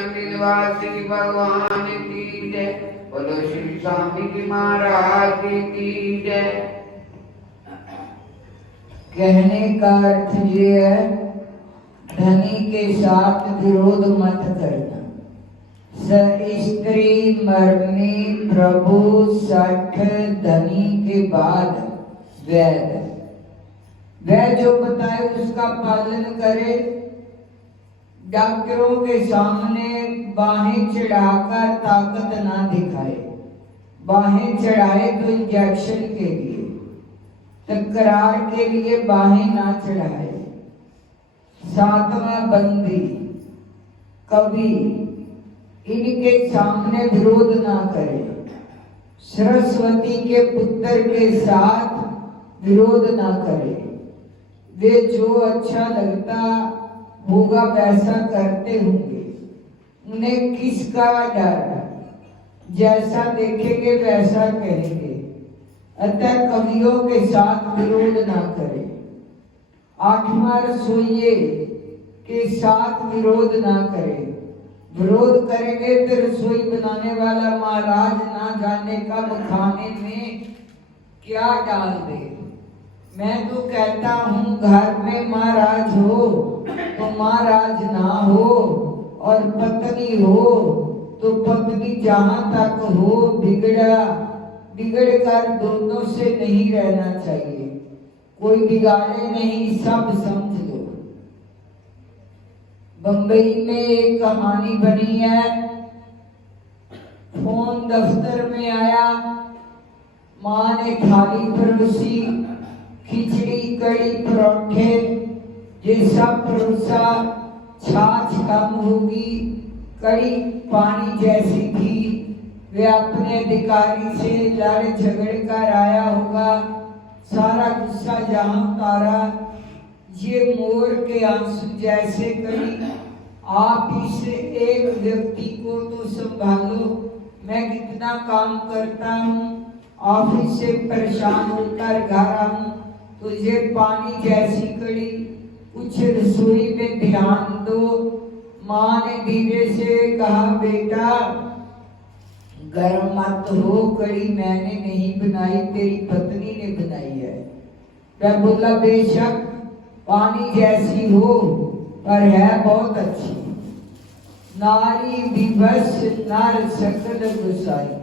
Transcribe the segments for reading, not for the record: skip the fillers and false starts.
मंदिर वासी भगवान की जय। बोलो श्री स्वामी जी महाराज की जय। कहने का अर्थ ये है, धनी के साथ विरोध मत करना। स्त्री मरनी प्रभु सठ, धनी के बाद वैद। वह जो बताए उसका पालन करे। डॉक्टरों के सामने बाहें चढ़ाकर ताकत ना दिखाए। बाहें चढ़ाए तो इंजेक्शन के लिए, तकरार के लिए बाहें ना चढ़ाए। सातवां बंदी, कभी इनके सामने विरोध ना करे। सरस्वती के पुत्र के साथ विरोध ना करे। वे जो अच्छा लगता होगा वैसा करते होंगे। उन्हें किसका डर? जैसा देखेंगे वैसा करेंगे। अतः कवियों के साथ विरोध ना करें। आठवां, रसोइये के साथ विरोध ना करें। विरोध करेंगे तो रसोई बनाने वाला महाराज ना जाने कब खाने में क्या डाल दे। मैं तो कहता हूँ घर में महाराज हो तो महाराज ना हो, और पत्नी हो तो पत्नी जहां तक हो बिगड़ कर दोनों से नहीं रहना चाहिए। कोई बिगाड़े नहीं, सब समझ लो। बंबई में एक कहानी बनी है। फोन दफ्तर में आया, माँ ने थाली परोसी, खिचड़ी कड़ी परोठे ये सब परोसा। छाछ कम होगी, कड़ी पानी जैसी थी। वे अपने अधिकारी से लड़ झगड़ कर आया होगा, सारा गुस्सा जहां उतारा। ये मोर के आंसू जैसे कड़ी, आप इस एक व्यक्ति को तो संभालो। मैं कितना काम करता हूँ, ऑफिस से परेशान होकर घर आऊं तो ये पानी जैसी कड़ी, कुछ रसोई में ध्यान दो। माँ ने धीरे से कहा, बेटा गर्म मत हो, कड़ी मैंने नहीं बनाई, तेरी पत्नी ने बनाई है। वह बोला, बेशक पानी जैसी हो पर है बहुत अच्छी। नारी विवश नर सकल गुसाई,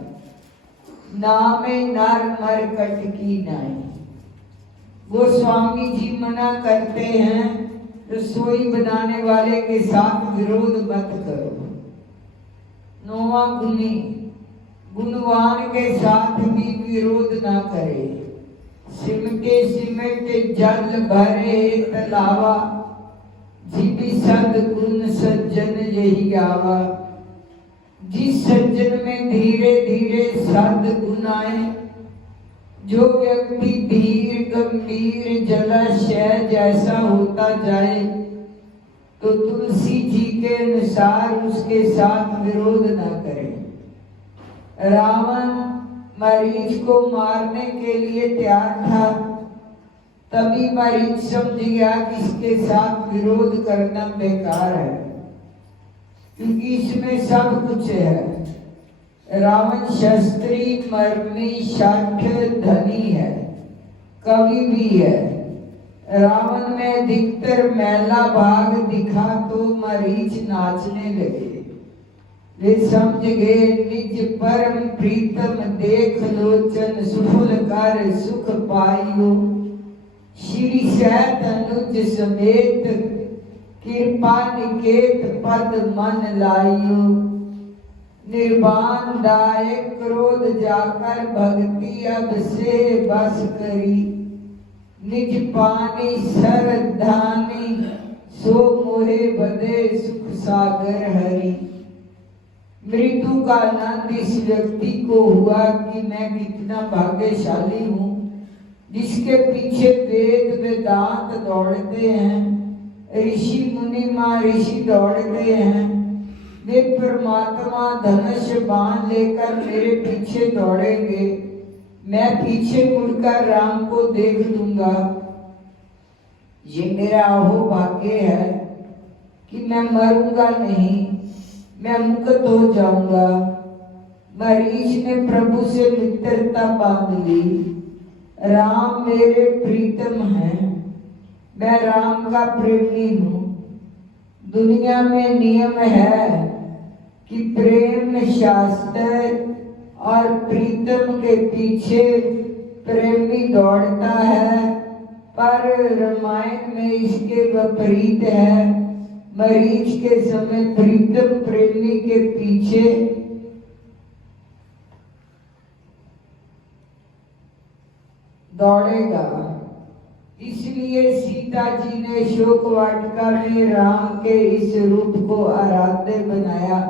नामे नर मरकट की नाई। वो स्वामी जी मना करते हैं, रसोई बनाने वाले के साथ विरोध मत करो। नौवां गुनी, गुणवान के साथ भी विरोध ना करे। सिमटे सिमटे जल भरे तलावा, जिबी सद गुण सज्जन यही आवा। जिस सज्जन में धीरे धीरे सद गुण आए, जो व्यक्ति धीर गंभीर जलाशय जैसा होता जाए, तो तुलसी जी के अनुसार उसके साथ विरोध न करें। रावण मरीच को मारने के लिए तैयार था, तभी मरीच समझ गया कि इसके साथ विरोध करना बेकार है, क्योंकि इसमें सब कुछ है। रावण शस्त्री, मर्मी, शाक्य, धनी है, कवि भी है। रावण में अधिकतर मैला भाग दिखा तो मरीच नाचने लगे। वे समझ गए, निज परम प्रीतम देख लोचन, सुफल कर सुख पाइयो। श्री सैत अनुज समेत, कृपा निकेत पद मन लाइयो। निर्वाण दायक क्रोध जाकर, भक्ति अब से बस करी। निज पानी सरधानी, सो मोहे बदे सुख सागर हरि। मृत्यु का आनंद इस व्यक्ति को हुआ कि मैं कितना भाग्यशाली हूँ, जिसके पीछे वेद वेदांत दौड़ते हैं, ऋषि मुनि महर्षि दौड़ते हैं। वे परमात्मा धनुष बाण लेकर मेरे पीछे दौड़ेंगे, मैं पीछे मुड़कर राम को देख लूंगा। ये मेरा अहो भाग्य है कि मैं मरूंगा नहीं, मैं मुक्त हो जाऊंगा। मरीच ने प्रभु से मित्रता बांध ली। राम मेरे प्रीतम हैं, मैं राम का प्रेमी हूँ। दुनिया में नियम है कि प्रेम शास्त्र और प्रीतम के पीछे प्रेमी दौड़ता है, पर रामायण में इसके विपरीत है। मरीच के समय प्रीतम प्रेमी के पीछे दौड़ेगा। इसलिए सीता जी ने शोक वाटिका में राम के इस रूप को आराध्य बनाया।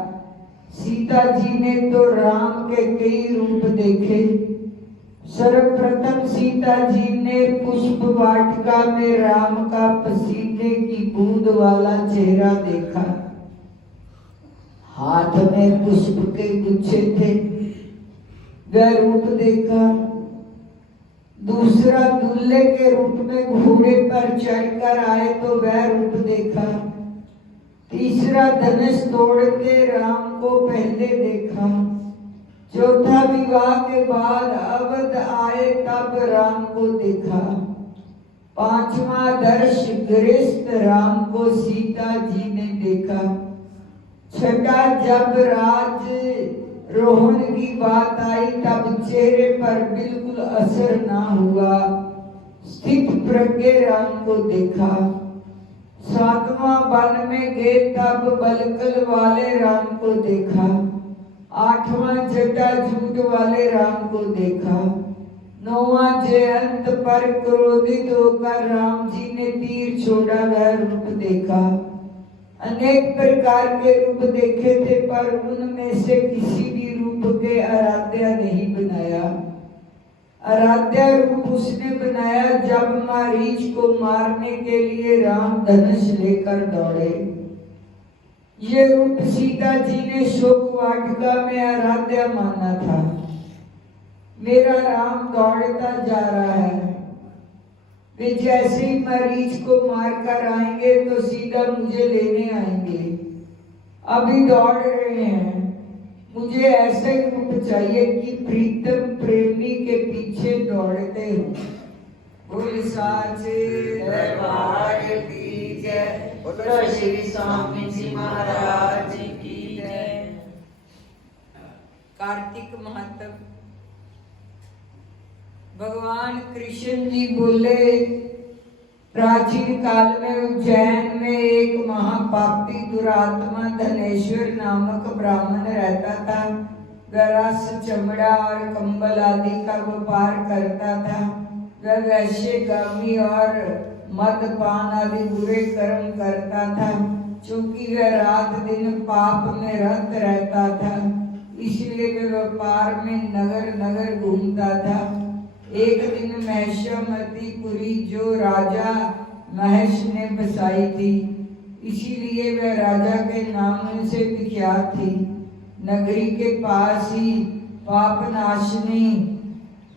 सीता जी ने तो राम के कई रूप देखे। सर्वप्रथम सीता जी ने पुष्प वाटिका में राम का पसीने की बूंद वाला चेहरा देखा। हाथ में पुष्प के गुच्छे थे, वह रूप देखा। दूसरा दूल्हे के रूप में घोड़े पर चढ़कर आए तो वह रूप देखा। तीसरा धनुष तोड़ते राम को पहले देखा। चौथा विवाह के बाद अवध आए तब राम को देखा। पांचवा दर्श गृहस्थ राम को सीता जी ने देखा। छठा जब राज रोहन की बात आई तब चेहरे पर बिल्कुल असर ना हुआ। स्थित प्रज्ञ राम को देखा। सातवां वन में गए तब बलकल वाले राम को देखा। आठवां जटाजूट वाले राम को देखा। नौवां जयंत पर क्रोधित होकर राम जी ने तीर छोड़ा, वह रूप देखा। अनेक प्रकार के रूप देखे थे, पर उनमें से किसी भी रूप के आराध्या नहीं बनाया। आराध्या रूप उसने बनाया जब मारीच को मारने के लिए राम धनुष लेकर दौड़े। ये रूप सीता जी ने शोक वाटिका में आराध्या माना था। मेरा राम दौड़ता जा रहा है, वे जैसे ही मरीच को मारकर आएंगे तो सीधा मुझे लेने आएंगे। अभी दौड़ रहे हैं, मुझे ऐसे रूप चाहिए कि प्रीतम प्रेमी के पीछे दौड़ते हो। बोल साचे दरबार की जय, बोलो श्री स्वामी जी महाराज की जय। कार्तिक महत्व। भगवान कृष्ण जी बोले, प्राचीन काल में उज्जैन में एक महापापी दुरात्मा धनेश्वर नामक ब्राह्मण रहता था। वह रस, चमड़ा और कंबल आदि का व्यापार करता था। वह वैश्यगामी और मदपान आदि बुरे कर्म करता था। चूंकि वह रात दिन पाप में रत रहता था, इसलिए वह व्यापार में नगर नगर घूमता था। एक दिन महिषमतीपुरी जो राजा महेश ने बसाई थी, इसीलिए वह राजा के नाम से विख्यात थी। नगरी के पास ही पापनाशिनी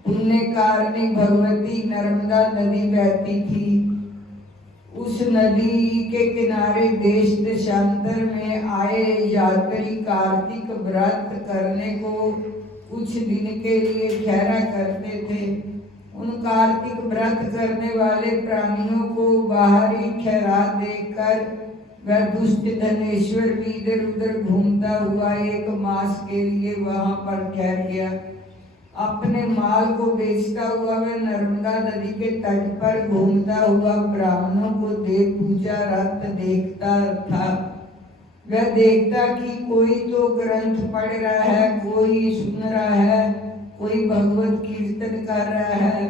पुण्यकारिणी भगवती नर्मदा नदी बहती थी। उस नदी के किनारे देश देशांतर में आए यात्री कार्तिक व्रत करने को कुछ दिन के लिए ठहरा करते थे। उन कार्तिक व्रत करने वाले प्राणियों को बाहरी ठहरा देकर वह दुष्ट धनेश्वर भी इधर उधर घूमता हुआ एक मास के लिए वहां पर ठहर गया। अपने माल को बेचता हुआ वह नर्मदा नदी के तट पर घूमता हुआ ब्राह्मणों को देव पूजा रत देखता था। वह देखता कि कोई तो ग्रंथ पढ़ रहा है, कोई सुन रहा है, कोई भगवत कीर्तन कर रहा है,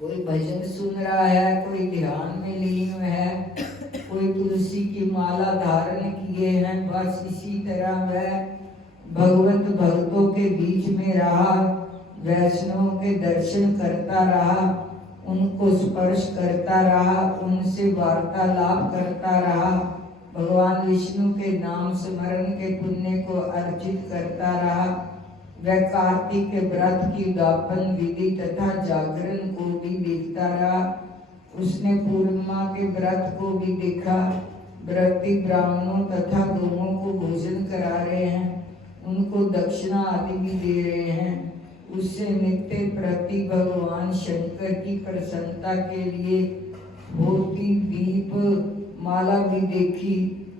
कोई भजन सुन रहा है, कोई ध्यान में लीन है, कोई तुलसी की माला धारण किए हैं। बस इसी तरह वह भगवत भक्तों के बीच में रहा, वैष्णवों के दर्शन करता रहा, उनको स्पर्श करता रहा, उनसे वार्तालाप करता रहा, भगवान विष्णु के नाम स्मरण के पुण्य को अर्जित करता रहा। वह कार्तिक के व्रत की उद्यापन विधि तथा जागरण को भी देखता रहा। उसने पूर्णिमा के व्रत को भी देखा। व्रती ब्राह्मणों तथा गौओं को भोजन करा रहे हैं, उनको दक्षिणा आदि भी दे रहे हैं। उससे नित्य प्रति भगवान शंकर की प्रसन्नता के लिए होती दीप माला भी देखी।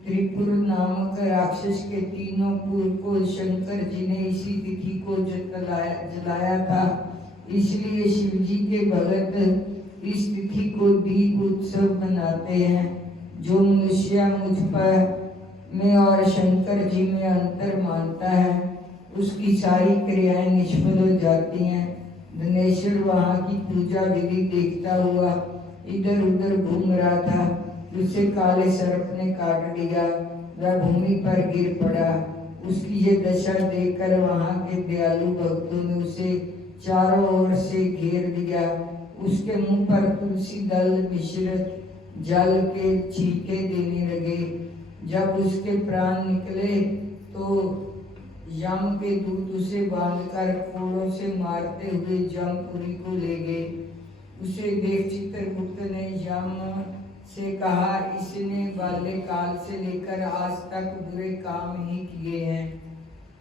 त्रिपुर नामक राक्षस के तीनों पुर को शंकर जी ने इसी तिथि को जलाया था, इसलिए शिव जी के भगत इस तिथि को दीप उत्सव मनाते हैं। जो मनुष्य मुझ पर में और शंकर जी में अंतर मानता है, उसकी सारी क्रियाएं निष्फल हो जाती हैं। धनेश्वर वहाँ की पूजा विधि देखता हुआ इधर उधर घूम रहा था, उसे काले सर्प ने काट लिया, वह भूमि पर गिर पड़ा। उसकी ये दशा देखकर वहाँ के दयालु भक्तों ने उसे चारों ओर से घेर लिया। उसके मुंह पर तुलसी दल मिश्रित जल के छींटे देने लगे। जब उसके प्राण निकले तो यम के दूत उसे बांधकर कोड़ों से मारते हुए जमपुरी को ले गए। उसे देख चित्रगुप्त ने यम से कहा, इसने बाल्यकाल से लेकर आज तक बुरे काम ही किए हैं,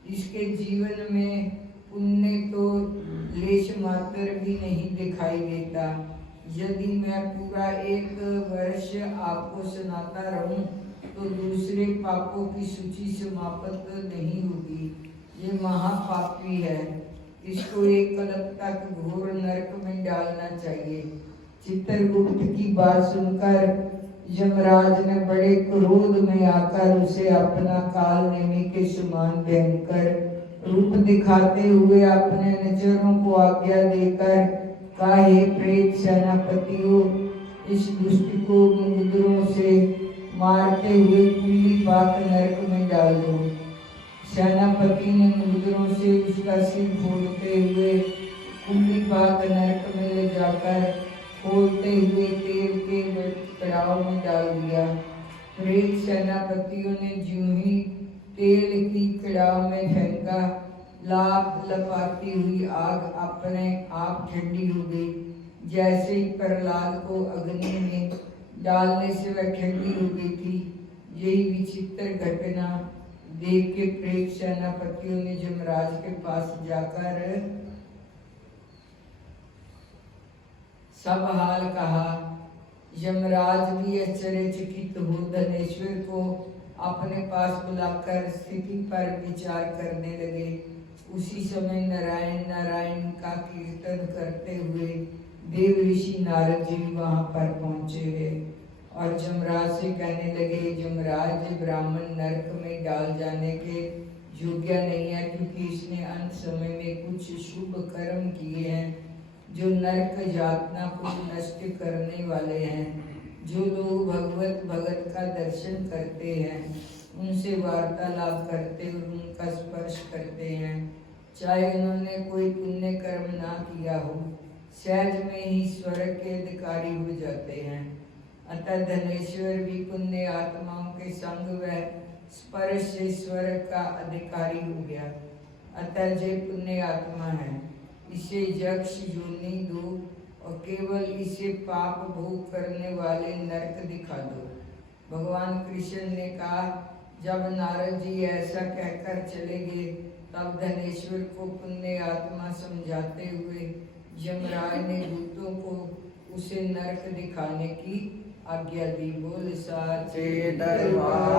इसके जीवन में पुण्य तो लेश मात्र भी नहीं दिखाई देता। यदि मैं पूरा 1 वर्ष आपको सुनाता रहूं तो दूसरे पापों की सूची समाप्त नहीं होगी। ये महापापी है, इसको 1 कल्प तक घोर नरक में डालना चाहिए। चित्रगुप्त की बात सुनकर यमराज ने बड़े क्रोध में आकर उसे अपना काल नेमी के समान भयंकर रूप दिखाते हुए अपने नजरों को आज्ञा देकर कहा, हे प्रेत सेनापतियों, इस दुष्ट को मुद्रों से मारते हुए कुल्ली पाक नरक में डाल दो। सेनापति ने मुद्रों से उसका सिर फोड़ते हुए कुल्ली पाक नरक में ले जाकर खोलते हुए तेल के कड़ाव में डाल दिया। प्रेत सेनापतियों ने ज्यों ही तेल की कड़ाव में फेंका, लाप लपाती हुई आग अपने आप ठंडी हो गई। जैसे ही प्रहलाद को अग्नि में डालने से वह ठंडी हो गई थी। यही विचित्र घटना देख के प्रेत सेनापतियों ने यमराज के पास जाकर सब हाल कहा। यमराज भी आश्चर्यचकित हो धनेश्वर को अपने पास बुलाकर स्थिति पर विचार करने लगे। उसी समय नारायण नारायण का कीर्तन करते हुए देव ऋषि नारद जी वहां पर पहुंचे हुए और यमराज से कहने लगे, यमराज, ब्राह्मण नरक में डाल जाने के योग्य नहीं है, क्योंकि इसने अंत समय में कुछ शुभ कर्म किए हैं जो नरक यातना को नष्ट करने वाले हैं। जो लोग भगवत भगत का दर्शन करते हैं, उनसे वार्तालाप करते और उनका स्पर्श करते हैं, चाहे उन्होंने कोई पुण्य कर्म ना किया हो, सहज में ही स्वर्ग के अधिकारी हो जाते हैं। अतः धनेश्वर भी पुण्य आत्माओं के संग व स्पर्श से स्वर्ग का अधिकारी हो गया। अतः जो पुण्य आत्मा है, इसे यक्ष योनि दो और केवल इसे पाप भोग करने वाले नरक दिखा दो। भगवान कृष्ण ने कहा, जब नारद जी ऐसा कहकर चले गए, तब धनेश्वर को पुण्य आत्मा समझाते हुए यमराज ने दूतों को उसे नरक दिखाने की आज्ञा दी। बोल साचे दरबार